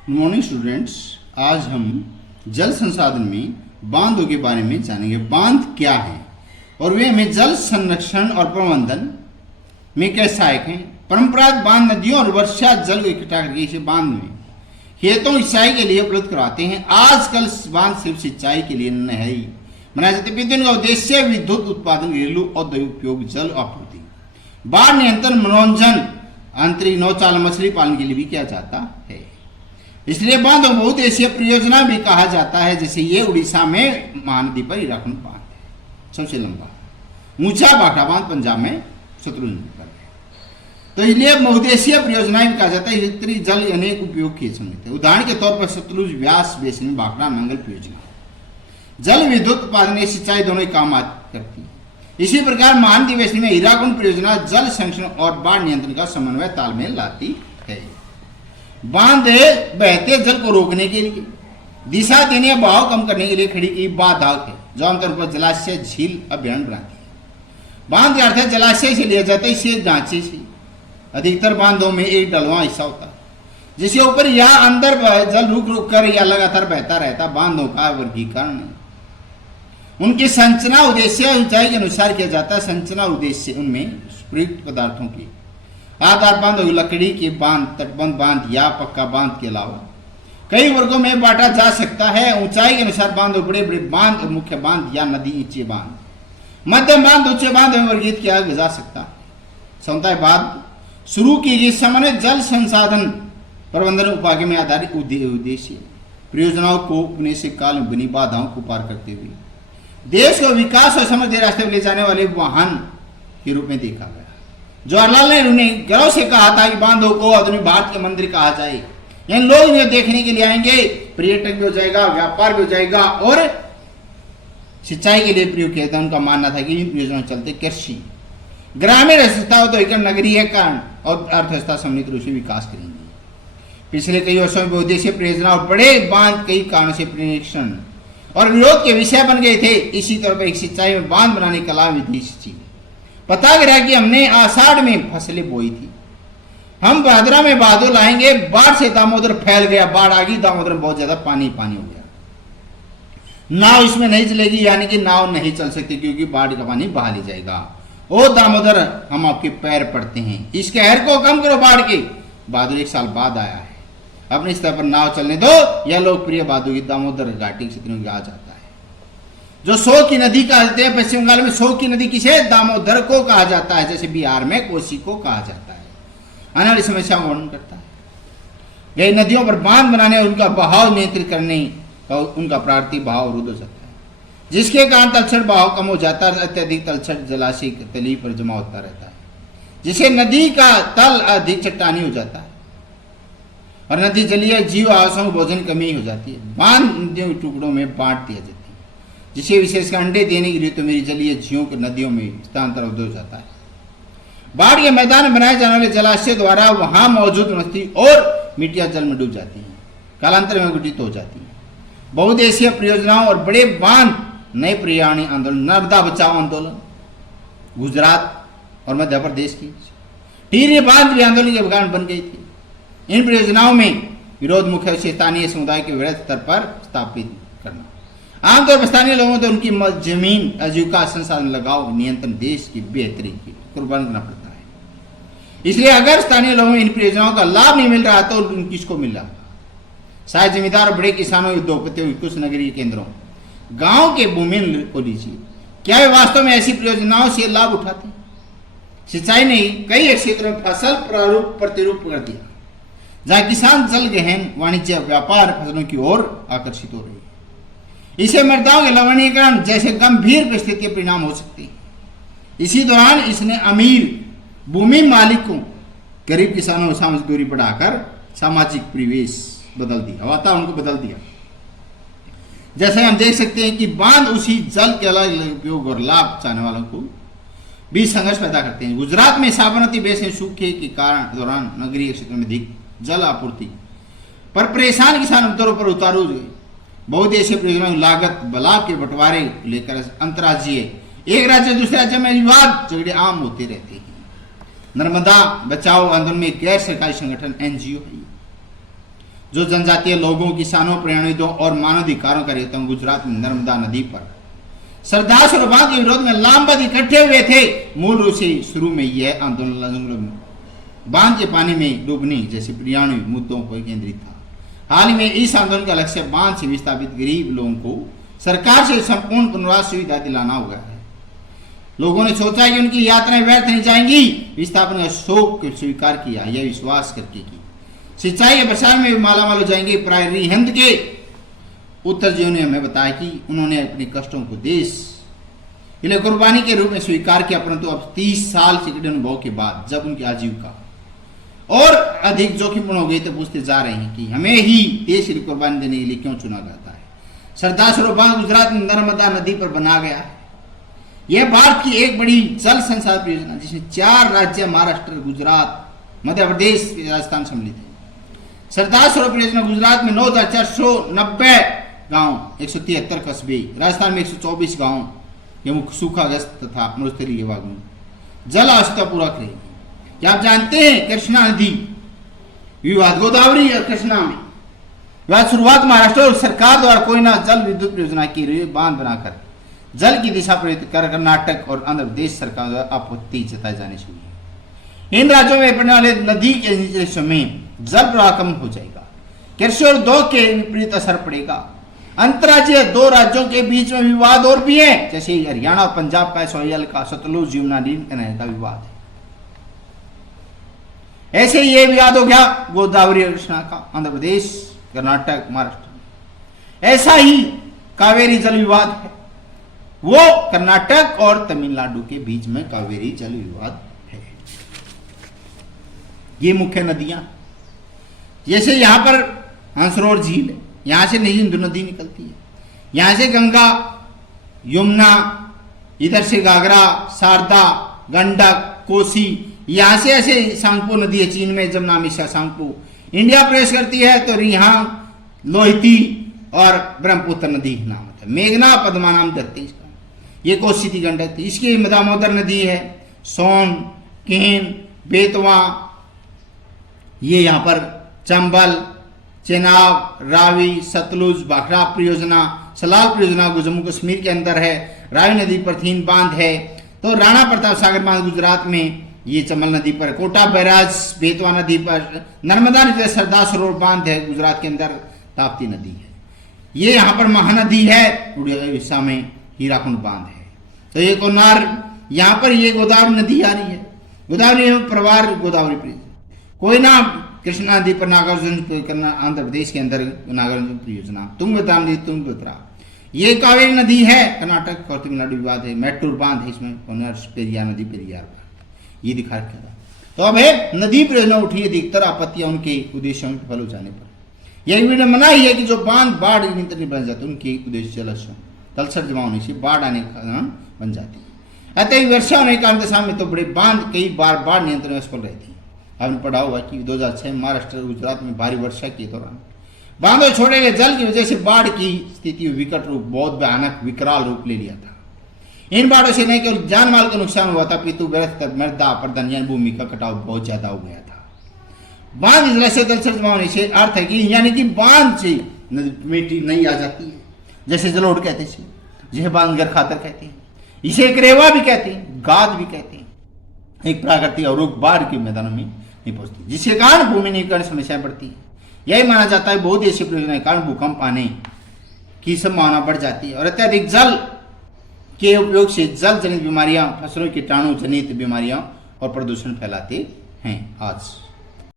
Good morning students. आज हम जल संसाधन में बांधों के बारे में जानेंगे। बांध क्या है और वे हमें जल संरक्षण और प्रबंधन में कैसे सहायक हैं। परंपरागत बांध नदियों और वर्षा जल को इकट्ठा करके इसे बांध में खेतों सिंचाई के लिए उपलब्ध करवाते हैं। आजकल बांध सिर्फ सिंचाई के लिए नहीं बनाए जाते, पिछले इनका उद्देश्य विद्युत उत्पादन, घरेलू औद्योगिक उपयोग, जल आपूर्ति, बाढ़ नियंत्रण, मनोरंजन, आंतरिक नौचालन, मछली पालन के लिए भी किया जाता है। इसलिए बांध को बहुउद्देशीय परियोजना भी कहा जाता है। जैसे ये उड़ीसा में महानदी पर हीराकुंड बांध है, सबसे लंबा। ऊंचा भाखड़ा बांध पंजाब में शत्रुंजय पर है। तो इसलिए बहुउद्देशीय परियोजनाएं भी कहा जाता है। उत्तरी जल अनेक उपयोग किए जाते हैं। उदाहरण के तौर पर सतलुज व्यास बेसिन में भाखड़ा मंगल परियोजना जल विद्युत उत्पादन या सिंचाई दोनों ही काम करती है। इसी प्रकार महानदी बेसिन में हीराकुंड परियोजना जल संरक्षण और बाढ़ नियंत्रण का समन्वय तालमेल लाती है। बांध बहते जल को रोकने के लिए, दिशा देने, बहाव कम करने के लिए खड़ी की बाधा है, जो आमतौर पर जलाशय, झील, अभ्यारण्य बनाती है। बांध का अर्थ है जलाशय से लिया जाता है, इसे ढांचे से। अधिकतर बांधों में एक ढलवां हिस्सा होता है जिसके ऊपर या अंदर जल रुक रुक कर या लगातार बहता रहता। बांधों का वर्गीकरण है, उनकी संरचना उद्देश्य ऊंचाई के अनुसार किया जाता है। संरचना उद्देश्य उनमें प्रयुक्त पदार्थों की आधार बांध, लकड़ी के बांध, तटबंध बांध या पक्का बांध के अलावा कई वर्गों में बांटा जा सकता है। ऊंचाई के अनुसार बांध बड़े बड़े बांध और मुख्य बांध या नदी ऊंचे बांध, मध्यम बांध, ऊंचे बांध में वर्गीकृत किया जा सकता है। समुदाय बाद शुरू की गई सामान्य जल संसाधन प्रबंधन उपाय में आधारित उद्देश्य परियोजनाओं को अपने से काल में बनी बाधाओं को पार करते हुए देश को विकास और समृद्धि रास्ते में ले जाने वाले वाहन के रूप में देखा गया। जवाहरलाल नेहरू ने गर्व से कहा था कि बांधों को आधुनिक भारत के मंदिर कहा जाए। यानी लोग इन्हें देखने के लिए आएंगे, पर्यटक भी हो जाएगा, व्यापार भी हो जाएगा और सिंचाई के लिए प्रयोग किया था। उनका मानना था कि इन परियोजनाओं चलते कृषि, ग्रामीण अर्थव्यवस्था, औद्योगिक, नगरीयकरण और अर्थव्यवस्था सम्मिलित रूप से विकास करेंगे। पिछले कई वर्षों में बहुउद्देशीय परियोजना और बड़े बांध कई कारणों से परीक्षण और विरोध के विषय बन गए थे। इसी तरह पर एक सिंचाई में बांध बनाने की कला विधि थी। पता गया कि हमने आषाढ़ में फसलें बोई थी, हम भाद्रा में बादल लाएंगे, बाढ़ से दामोदर फैल गया, बाढ़ आ गई, दामोदर में बहुत ज्यादा पानी पानी हो गया, नाव इसमें नहीं चलेगी, यानी कि नाव नहीं चल सकती क्योंकि बाढ़ का पानी बहा ले जाएगा। ओ दामोदर, हम आपके पैर पड़ते हैं, इस कहर को कम करो बाढ़ के। बहादुर एक साल बाद आया है, अपने स्तर पर नाव चलने दो। यह लोकप्रिय बहादुर की दामोदर घाटी के क्षेत्र में आ जाता है, जो सो की नदी कहते हैं। पश्चिम बंगाल में सो की नदी किसे, दामोदर को कहा जाता है, जैसे बिहार में कोसी को कहा जाता है। आने वाली समस्याओं का वर्णन करता है। गई नदियों पर बांध बनाने और उनका बहाव नियंत्रित करने का उनका प्राकृतिक बहाव रुद्ध हो जाता है, जिसके कारण तलछट बहाव कम हो जाता है। अत्यधिक तलछट जलाशय तली पर जमा होता रहता है, जिससे नदी का तल अधिक चट्टानी हो जाता है और नदी जलीय जीव आवासों को भोजन कमी हो जाती है। बांध नदियों के टुकड़ों में बांट दिया जाता है, जिसे विशेषकर अंडे देने के लिए तो मेरी जलीय जीवों के नदियों में स्थानांतर हो जाता है। बाढ़ के मैदान में बनाए जाने वाले जलाशय द्वारा वहां मौजूद वनस्पति और मिट्टियां जल में डूब जाती हैं, कालांतर में गठित हो जाती हैं। बहुउद्देशीय परियोजनाओं और बड़े बांध नए पर्यावरण आंदोलन, नर्मदा बचाओ आंदोलन गुजरात और मध्य प्रदेश की, टिहरी बांध भी आंदोलन के कारण बन गई थी। इन परियोजनाओं में विरोध मुख्य स्थानीय समुदाय के वृहद स्तर पर स्थापित करना, आमतौर पर स्थानीय लोगों तो उनकी जमीन, आजीविका, संसाधन लगाओ, नियंत्रण, देश की बेहतरी की कुर्बान करना पड़ता है। इसलिए अगर स्थानीय लोगों में इन परियोजनाओं का लाभ नहीं मिल रहा तो किसको मिल रहा? शायद जमींदार और बड़े किसानों, उद्योगपतियों, कुछ नगरीय केंद्रों, गांव के भूमिहीन को लीजिए। क्या वे वास्तव में ऐसी परियोजनाओं से लाभ उठाते? सिंचाई ने कई क्षेत्रों में फसल प्रारूप प्रतिरूप कर दिया, जहां किसान जल गहन वाणिज्य व्यापार फसलों की ओर आकर्षित हो रही है। इसे मृदाओं के लवणीकरण जैसे गंभीर परिस्थिति के परिणाम हो सकते हैं। इसी दौरान इसने अमीर भूमि मालिकों, गरीब किसानों को सामाजिक दूरी बढ़ाकर सामाजिक परिवेश बदल दिया, वातावरण को बदल दिया। जैसे हम देख सकते हैं कि बांध उसी जल के अलग अलग उपयोग और लाभ चाहने वालों को भी संघर्ष पैदा करते हैं। गुजरात में साबरमती बेसिन सूखे के कारण दौरान नगरीय क्षेत्रों में अधिक जल आपूर्ति पर परेशान किसान आमतौर पर उतारू गए। बहुउद्देशीय परियोजनाओं की लागत, बलाव के बंटवारे लेकर अंतर्राज्यीय एक राज्य दूसरे राज्य में विवाद झगड़े आम होते रहते हैं। नर्मदा बचाओ आंदोलन में गैर सरकारी संगठन एनजीओ है। जो जनजातीय लोगों, किसानों, प्रयाणिकों और मानवाधिकारों का रेतम गुजरात में नर्मदा नदी पर सरदार सरोवर बांध के विरोध में लामबद इकट्ठे हुए थे। मूल रूप से शुरू में यह आंदोलन बांध के पानी में डूबने जैसे पर्यावरणीय मुद्दों पर केंद्रित था। हाल ही में इस आंदोलन का लक्ष्य बांध से विस्थापित गरीब लोगों को सरकार से संपूर्ण पुनर्वास सुविधा दिलाना हुआ है। लोगों ने सोचा कि उनकी यात्राएं व्यर्थ नहीं जाएंगी। विस्थापन का शोक स्वीकार किया, यह विश्वास करके की सिंचाई के प्रसार में भी मालामाल हो जाएंगे। प्रायरी हिंद के उत्तरजीवियों ने हमें बताया कि उन्होंने अपने कष्टों को देश के लिए कुर्बानी के रूप में स्वीकार किया, परंतु अब 30 साल के कठिन अनुभव के बाद जब उनकी आजीविका और अधिक जोखिमपूर्ण हो गई तो पूछते जा रहे हैं कि हमें ही देश की कुर्बानी देने के लिए क्यों चुना जाता है। सरदार सरोवर बांध गुजरात में नर्मदा नदी पर बना गया है। यह भारत की एक बड़ी जल संसाधन परियोजना जिसमें 4 राज्य महाराष्ट्र, गुजरात, मध्य प्रदेश, राजस्थान सम्मिलित है। सरदार सरोवर परियोजना गुजरात में 9,490 गांव, 173 कस्बे, राजस्थान में 124 गांव ये मुख्य सूखाग्रस्त तथा मरुस्थलीय भाग में जल आवश्यकता पूरा करेगी। क्या आप जानते हैं कृष्णा नदी विवाद, गोदावरी और कृष्णा में विवाद शुरुआत महाराष्ट्र और सरकार द्वारा कोयना जल विद्युत परियोजना की बांध बनाकर जल की दिशा परिवर्तित कर कर्नाटक और आंध्र प्रदेश सरकार द्वारा आपत्ति जताए जाने से हुई है। इन राज्यों में पड़ने वाले नदी के निचले हिस्सों में जल प्रवाह कम हो जाएगा। कृषि और उद्योग के विपरीत असर पड़ेगा। अंतर्राज्यीय 2 राज्यों के बीच में विवाद और भी है, जैसे हरियाणा और पंजाब का सोयल का सतलुज यमुना नील नहर का विवाद है। ऐसे ये विवाद हो गया गोदावरी और कृष्णा का, आंध्र प्रदेश, कर्नाटक, महाराष्ट्र। ऐसा ही कावेरी जल विवाद है, वो कर्नाटक और तमिलनाडु के बीच में कावेरी जल विवाद है। ये मुख्य नदियां, जैसे यहां पर हंसरोवर झील है, यहां से सिंधु नदी निकलती है, यहां से गंगा, यमुना, इधर से घाघरा, शारदा, गंडक, कोसी, यहां से ऐसे सांगपो नदी है चीन में, जब नामिशा सांगपो इंडिया प्रवेश करती है तो रिहांग, लोहिती और ब्रह्मपुत्र नदी नाम होता है। मेघना पद्मा नाम धरती इसका। ये कोसी की गंडक थी। इसकी दामोदर नदी है, सोन, केन, बेतवा, ये यहाँ पर चंबल, चेनाब, रावी, सतलुज, भाखड़ा परियोजना, सलाल परियोजना जम्मू कश्मीर के अंदर है। रावी नदी पर 3 बांध है। तो राणा प्रताप सागर बांध गुजरात में, ये चंबल नदी पर, कोटा बैराज बेतवा नदी पर, नर्मदा नदी पर सरदार सरोवर बांध है गुजरात के अंदर, ताप्ती नदी है। ये यहाँ पर महानदी है, उड़ीसा में हीराकुंड बांध है। तो ये कोनार, यहाँ पर ये गोदावरी नदी आ रही है। गोदावरी में प्रवार गोदावरी कोयना कृष्णा नदी पर नागार्जुन आंध्र प्रदेश के अंदर नागार्जुन परियोजना, तुंगभद्रा नदी तुंगभद्रा। ये कावेरी नदी है, कर्नाटक और तमिलनाडु विवाद है। मैटूर बांध है, इसमें पेरियार नदी, पेरियार ये दिखा रखा था। तो अब है नदी परियोजना उठी है, अधिकतर आपत्तियां उनके उद्देश्यों में विफल हो जाने पर। यह भी मना ही है कि जो बांध बाढ़ बन जाते उनके उद्देश्य तलछट जमा होने से बाढ़ आने का कारण बन जाती है। अतः वर्षा होने के कारण दशा में तो बड़े बांध कई बार बाढ़ नियंत्रण में सफल रहे थे। आपने पढ़ा हुआ कि 2006 में महाराष्ट्र और गुजरात में भारी वर्षा के दौरान बांधों छोड़े गए जल की वजह से बाढ़ की स्थिति विकट रूप, बहुत भयानक विकराल रूप ले लिया था। इन बाढ़ों से नहीं केवल जान माल का नुकसान हुआ था, पितु मृदा प्रदन यानी भूमि का कटाव बहुत ज्यादा हो गया था। बांध जल से तलछट जमा होने से अर्थ है कि यानी कि बांध से मिट्टी नहीं आ जाती है, जैसे जलोढ़ कहते हैं, जिसे बांध घर खातर कहते हैं, इसे एक रेवा भी कहते हैं, गाद भी कहते हैं। एक प्राकृतिक अवरोध बाढ़ के मैदानों में नहीं पहुंचती, जिसके कारण भूमि निकरण समस्याएं बढ़ती है। यही माना जाता है बहुउद्देशीय परियोजना के कारण भूकंप आने की संभावना बढ़ जाती है और अत्यधिक जल के उपयोग से जल जनित बीमारियां, फसलों कीटाणु जनित बीमारियां और प्रदूषण फैलाते हैं। आज